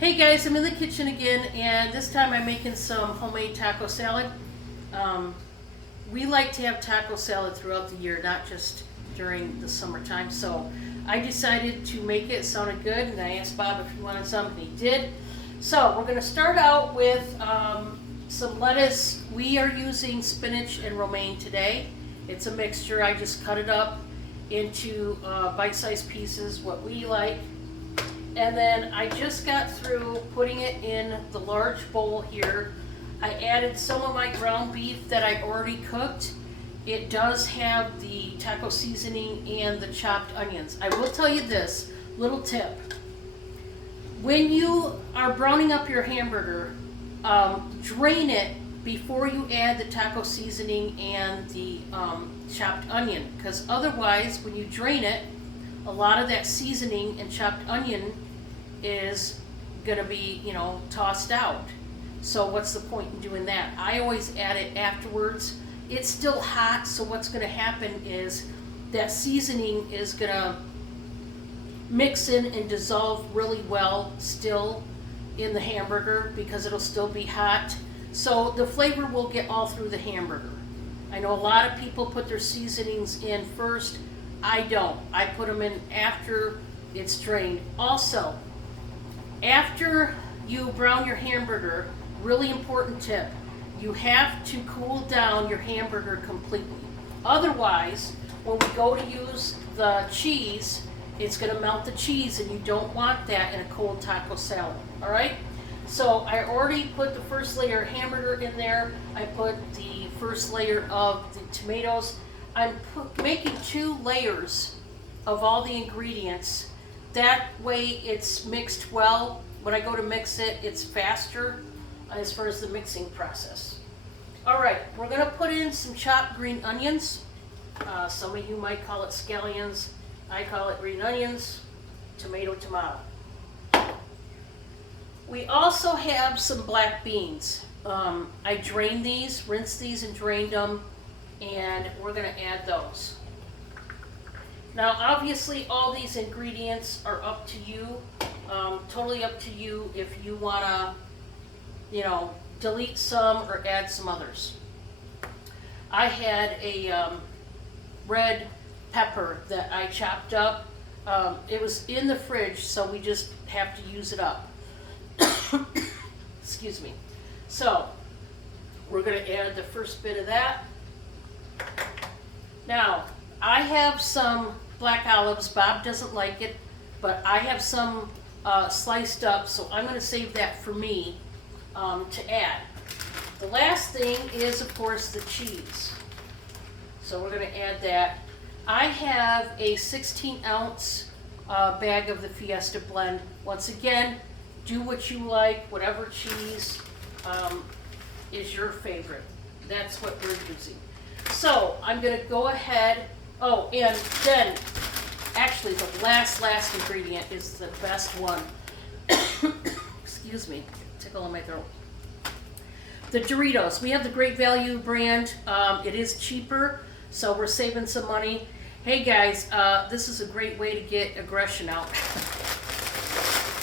Hey guys, I'm in the kitchen again, and this time I'm making some homemade taco salad. Um, we like to have taco salad throughout the year, not just during the summertime. So I decided to make it. It sounded good, and I asked Bob if he wanted some, and he did. So we're going to start out with some lettuce. We are using spinach and romaine today. It's a mixture. I just cut it up into bite-sized pieces, what we like. And then I just got through putting it in the large bowl here. I added some of my ground beef that I already cooked. It does have the taco seasoning and the chopped onions. I will tell you this little tip. When you are browning up your hamburger, drain it before you add the taco seasoning and the chopped onion, because otherwise when you drain it, a lot of that seasoning and chopped onion is gonna be, tossed out. So what's the point in doing that? I always add it afterwards. It's still hot, so what's gonna happen is that seasoning is gonna mix in and dissolve really well still in the hamburger because it'll still be hot. So the flavor will get all through the hamburger. I know a lot of people put their seasonings in first. I don't. I put them in after it's drained. Also, after you brown your hamburger, really important tip, you have to cool down your hamburger completely. Otherwise, when we go to use the cheese, it's going to melt the cheese, and you don't want that in a cold taco salad. All right? So I already put the first layer of hamburger in there. I put the first layer of the tomatoes. I'm making 2 layers of all the ingredients. That way it's mixed well. When I go to mix it, it's faster as far as the mixing process. All right, we're gonna put in some chopped green onions. Some of you might call it scallions. I call it green onions, tomato. We also have some black beans. I drained these, rinsed these and drained them, and we're going to add those. Now obviously all these ingredients are up to you, totally up to you if you want to, delete some or add some others. I had a red pepper that I chopped up. It was in the fridge, so we just have to use it up. Excuse me. So we're going to add the first bit of that. Now, I have some black olives. Bob doesn't like it, but I have some sliced up, so I'm going to save that for me to add. The last thing is, of course, the cheese. So we're going to add that. I have a 16-ounce bag of the Fiesta blend. Once again, do what you like, whatever cheese is your favorite. That's what we're using. So I'm going to go ahead. Oh, and then actually the last ingredient is the best one. Excuse me, tickle in my throat. The Doritos. We have the Great Value brand. It is cheaper, so we're saving some money. Hey guys, this is a great way to get aggression out.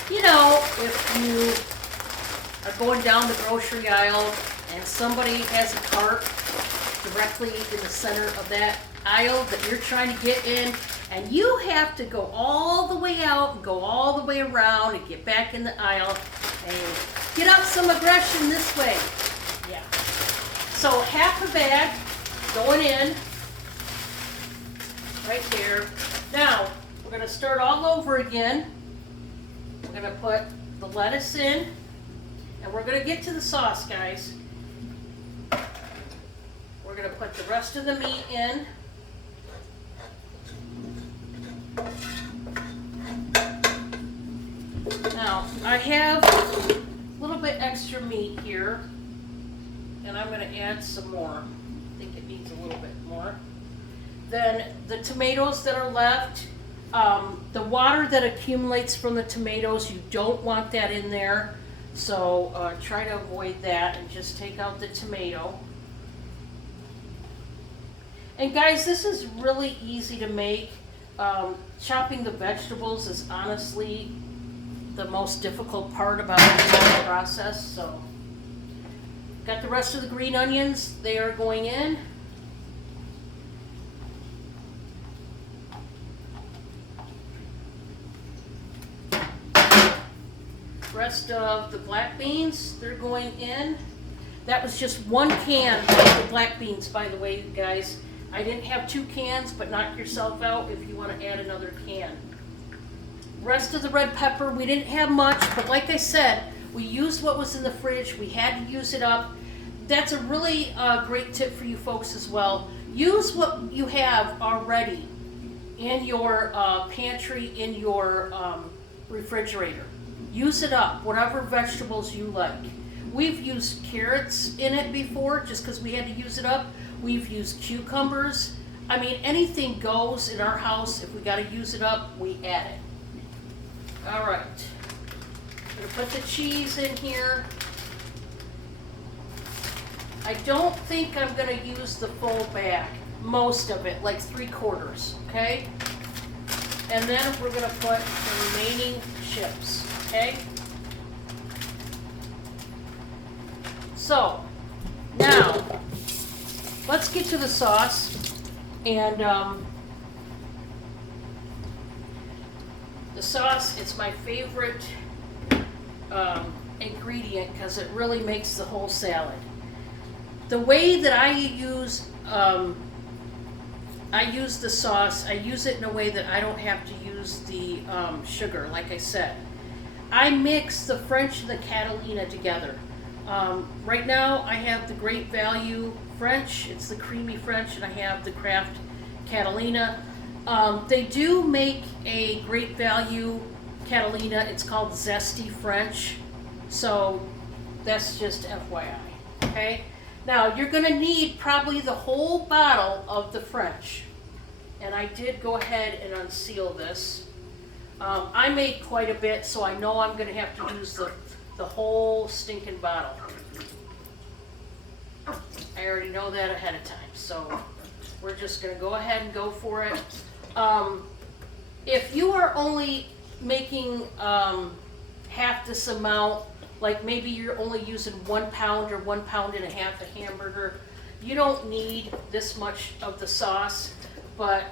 If you are going down the grocery aisle and somebody has a cart directly in the center of that aisle that you're trying to get in, and you have to go all the way out and go all the way around and get back in the aisle and get out some aggression this way. Yeah. So half a bag going in right there. Now we're going to start all over again. We're going to put the lettuce in, and we're going to get to the sauce, guys. We're going to put the rest of the meat in. Now, I have a little bit extra meat here, and I'm going to add some more. I think it needs a little bit more. Then the tomatoes that are left, the water that accumulates from the tomatoes, you don't want that in there. So try to avoid that and just take out the tomato. And guys, this is really easy to make. Chopping the vegetables is honestly the most difficult part about the process. So, got the rest of the green onions. They are going in. Rest of the black beans, they're going in. That was just 1 can of the black beans, by the way, guys. I didn't have 2 cans, but knock yourself out if you want to add another can. Rest of the red pepper, we didn't have much, but like I said, we used what was in the fridge. We had to use it up. That's a really great tip for you folks as well. Use what you have already in your pantry, in your refrigerator. Use it up, whatever vegetables you like. We've used carrots in it before just because we had to use it up. We've used cucumbers. I mean, anything goes in our house. If we got to use it up, we add it. All right. I'm going to put the cheese in here. I don't think I'm going to use the full bag, most of it, like 3/4, okay? And then we're going to put the remaining chips. Okay. So now let's get to the sauce, and the sauce is my favorite ingredient because it really makes the whole salad. The way that I use the sauce, I use it in a way that I don't have to use the sugar, like I said. I mix the French and the Catalina together. Right now I have the Great Value French, it's the creamy French, and I have the Kraft Catalina. They do make a Great Value Catalina, it's called Zesty French, so that's just FYI, okay? Now you're gonna need probably the whole bottle of the French, and I did go ahead and unseal this. I made quite a bit, so I know I'm going to have to use the whole stinking bottle. I already know that ahead of time, so we're just going to go ahead and go for it. If you are only making half this amount, like maybe you're only using 1 pound or 1.5 pounds of hamburger, you don't need this much of the sauce, but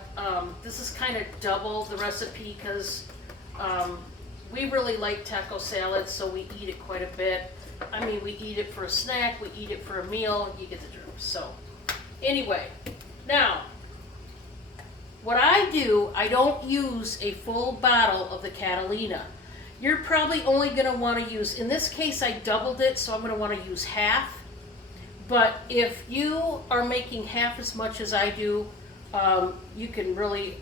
this is kind of double the recipe because we really like taco salad, so we eat it quite a bit. I mean, we eat it for a snack, we eat it for a meal, you get the drift. So, anyway, now, what I do, I don't use a full bottle of the Catalina. You're probably only going to want to use, in this case I doubled it, so I'm going to want to use half. But if you are making half as much as I do, you can really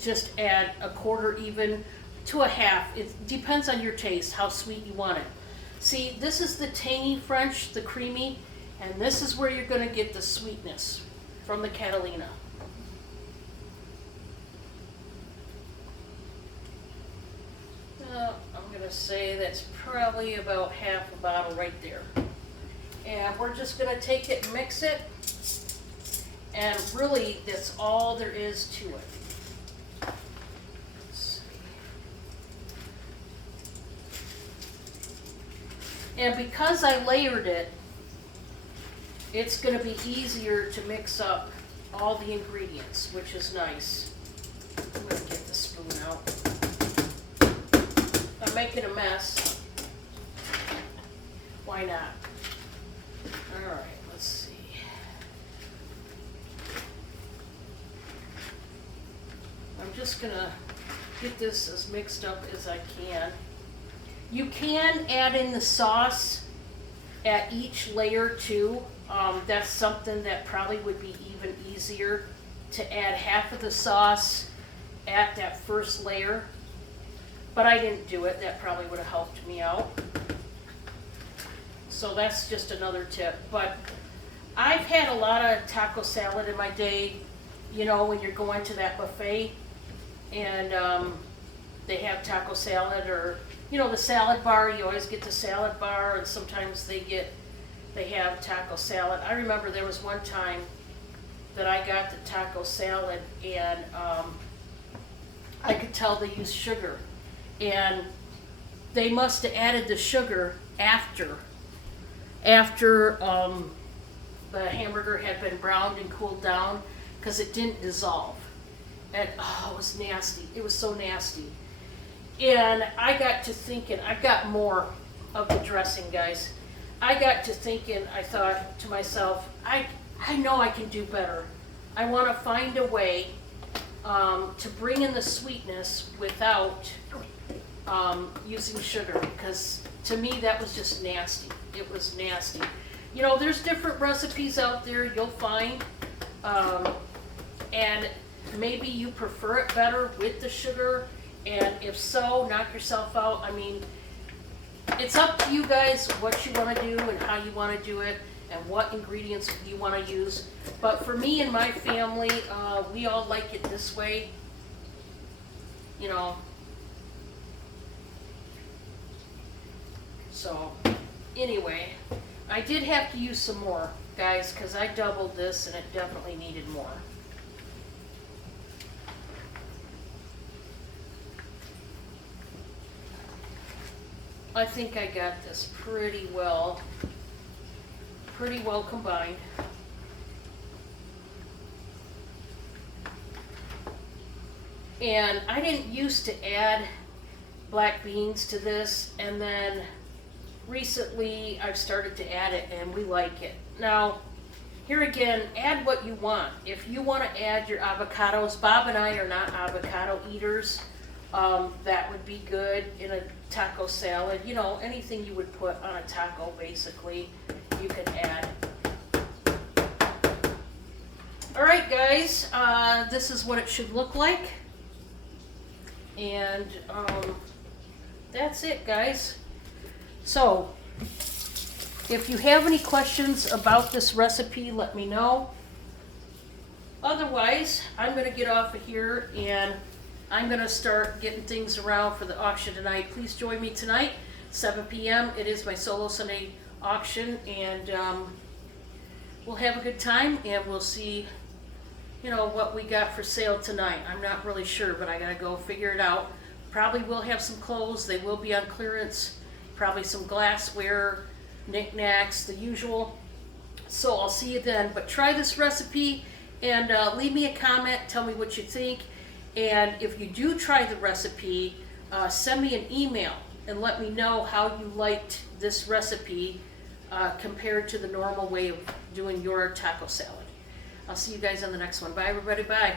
just add 1/4 even to a half. It depends on your taste, how sweet you want it. See, this is the tangy French, the creamy, and this is where you're going to get the sweetness from the Catalina. I'm going to say that's probably about half a bottle right there. And we're just going to take it and mix it. And really, that's all there is to it. Let's see. And because I layered it, it's going to be easier to mix up all the ingredients, which is nice. I'm going to get the spoon out. I'm making a mess. Why not? All right, let's see. I'm just gonna get this as mixed up as I can. You can add in the sauce at each layer too. That's something that probably would be even easier, to add half of the sauce at that first layer. But I didn't do it. That probably would have helped me out. So that's just another tip. But I've had a lot of taco salad in my day, you know, when you're going to that buffet and they have taco salad, or, you know, the salad bar, you always get the salad bar, and sometimes they have taco salad. I remember there was one time that I got the taco salad and I could tell they used sugar. And they must have added the sugar after the hamburger had been browned and cooled down, because it didn't dissolve. And oh, it was nasty. It was so nasty. And I got to thinking, I've got more of the dressing, guys. I got to thinking, I thought to myself, I know I can do better. I want to find a way to bring in the sweetness without using sugar, because to me that was just nasty. It was nasty. You know, there's different recipes out there you'll find, and maybe you prefer it better with the sugar, and if so, knock yourself out. I mean, it's up to you guys what you want to do and how you want to do it and what ingredients you want to use. But for me and my family, we all like it this way. You know. So, anyway, I did have to use some more, guys, because I doubled this and it definitely needed more. I think I got this pretty well combined. And I didn't used to add black beans to this, and then recently I've started to add it and we like it. Now, here again, add what you want. If you want to add your avocados, Bob and I are not avocado eaters. That would be good in a taco salad. You know, anything you would put on a taco, basically, you can add. All right, guys, this is what it should look like. And that's it, guys. So, if you have any questions about this recipe, let me know. Otherwise, I'm going to get off of here and I'm going to start getting things around for the auction tonight. Please join me tonight, 7 p.m. It is my solo Sunday auction, and we'll have a good time, and we'll see, you know, what we got for sale tonight. I'm not really sure, but I got to go figure it out. Probably will have some clothes. They will be on clearance. Probably some glassware, knickknacks, the usual. So I'll see you then. But try this recipe and leave me a comment. Tell me what you think. And if you do try the recipe, send me an email and let me know how you liked this recipe compared to the normal way of doing your taco salad. I'll see you guys on the next one. Bye, everybody. Bye.